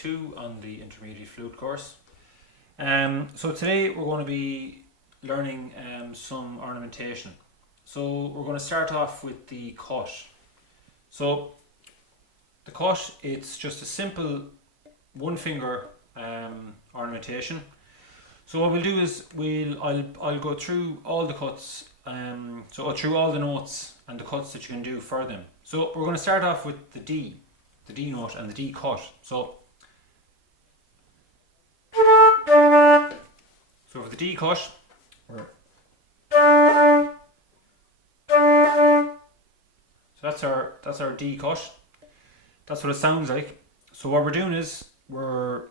2 on the intermediate flute course. So today we're going to be learning some ornamentation. So we're going to start off with the cut. So the cut, it's just a simple one finger ornamentation. So what we'll do is I'll go through all the cuts, so through all the notes and the cuts that you can do for them. So we're going to start off with the D note and the D cut. So for the D cut, so that's our D cut. That's what it sounds like. So what we're doing is we're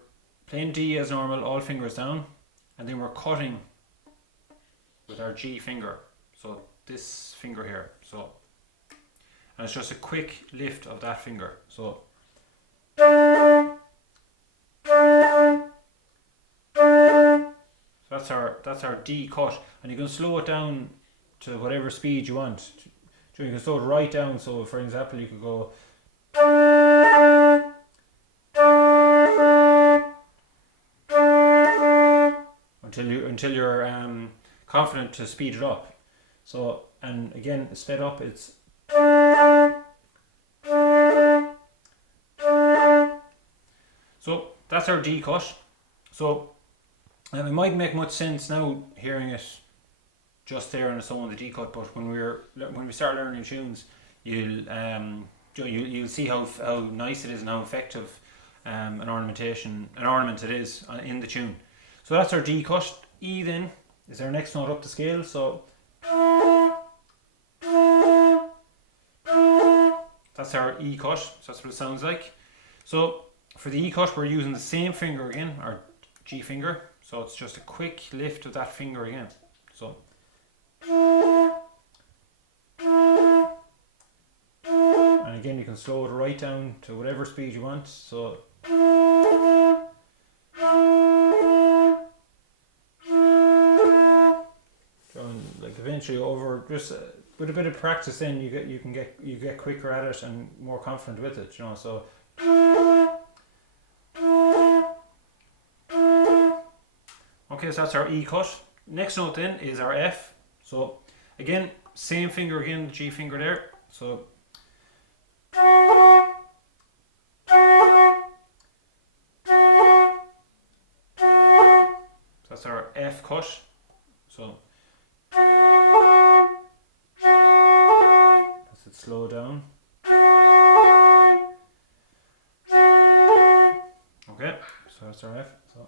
playing D as normal, all fingers down, and then we're cutting with our G finger. So this finger here. So, and it's just a quick lift of that finger. So that's our D cut, and you can slow it down to whatever speed you want. So you can slow it right down. So for example, you could go until you're confident to speed it up. So, and again, sped up, it's so that's our D cut. So it mightn't make much sense now hearing it just there on its own, the D cut, but when we start learning tunes, you'll see how nice it is and how effective an ornament it is in the tune. So that's our D cut. E then is our next note up the scale. So that's our E cut. So that's what it sounds like. So for the E cut, we're using the same finger again, our G finger. So it's just a quick lift of that finger again. So and again, you can slow it right down to whatever speed you want. So like eventually over just with a bit of practice, then you get quicker at it and more confident with it. So. Okay, so that's our E cut. Next note then is our F. So again, same finger again, the G finger there. So that's our F cut. So that's it, slow down. Okay, so that's our F. So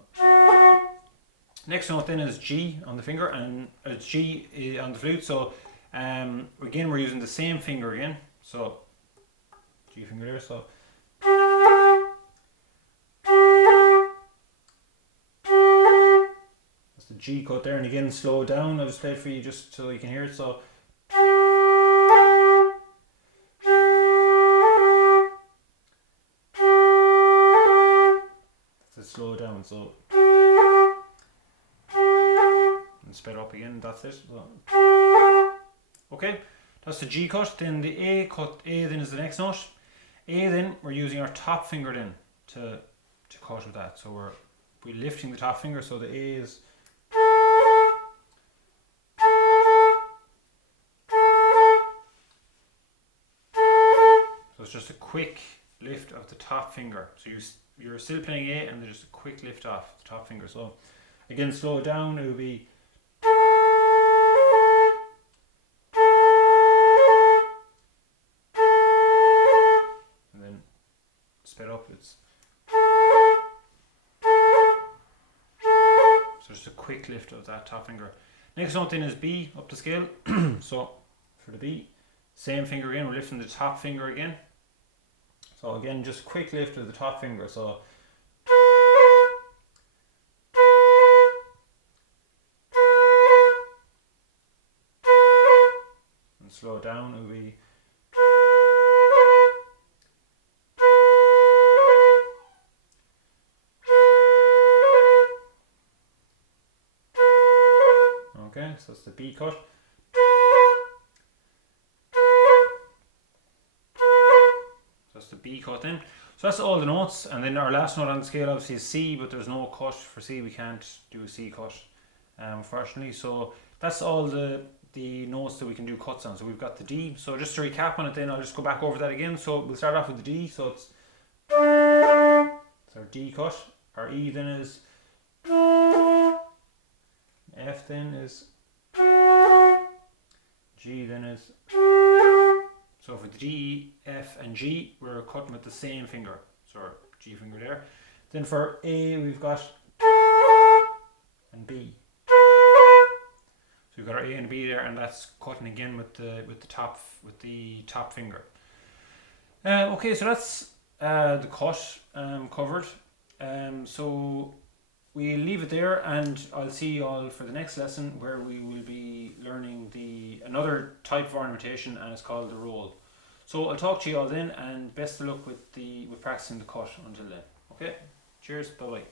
next note then is G on the finger, and it's G on the flute. So again, we're using the same finger again. So G finger there. So that's the G cut there, and again, slow down. I'll just play it for you just so you can hear it. So that's it, slow down. So sped up again, that's it. So, okay, that's the G cut. Then the A cut, A then is the next note. A then, we're using our top finger then to cut with that. So we're lifting the top finger, so the A is so it's just a quick lift of the top finger. So you're still playing A and there's just a quick lift off the top finger. So again, slow it down, it will be sped up, it's so just a quick lift of that top finger. Next note then is B up the scale. So for the B, same finger again, we're lifting the top finger again. So again, just quick lift of the top finger. So and slow it down, it will be okay, so that's the B cut. So that's the B cut then. So that's all the notes, and then our last note on the scale obviously is C, but there's no cut for C. We can't do a C cut, unfortunately. So that's all the notes that we can do cuts on. So we've got the D. So just to recap on it, then I'll just go back over that again. So we'll start off with the D. So it's our D cut. Our E then is F, then is G, then is. So for the D, F and G, we're cutting with the same finger. So our G finger there. Then for A, we've got and B. So we've got our A and B there, and that's cutting again with the top finger. Okay, so that's the cut covered. So we'll leave it there, and I'll see you all for the next lesson, where we will be learning another type of ornamentation, and it's called the roll. So I'll talk to you all then, and best of luck with practicing the cut until then. Okay, cheers, bye bye.